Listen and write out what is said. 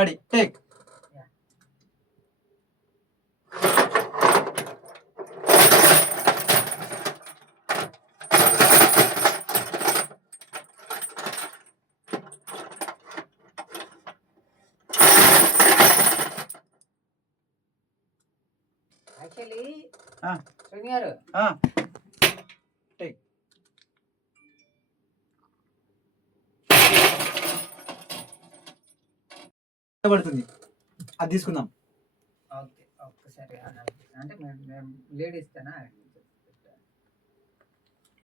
Ready take. Actually Srini గారు take. పడుతుంది అది తీసుకుందాం. ఓకే ఒక్కసారి అంటే మేము లేడీస్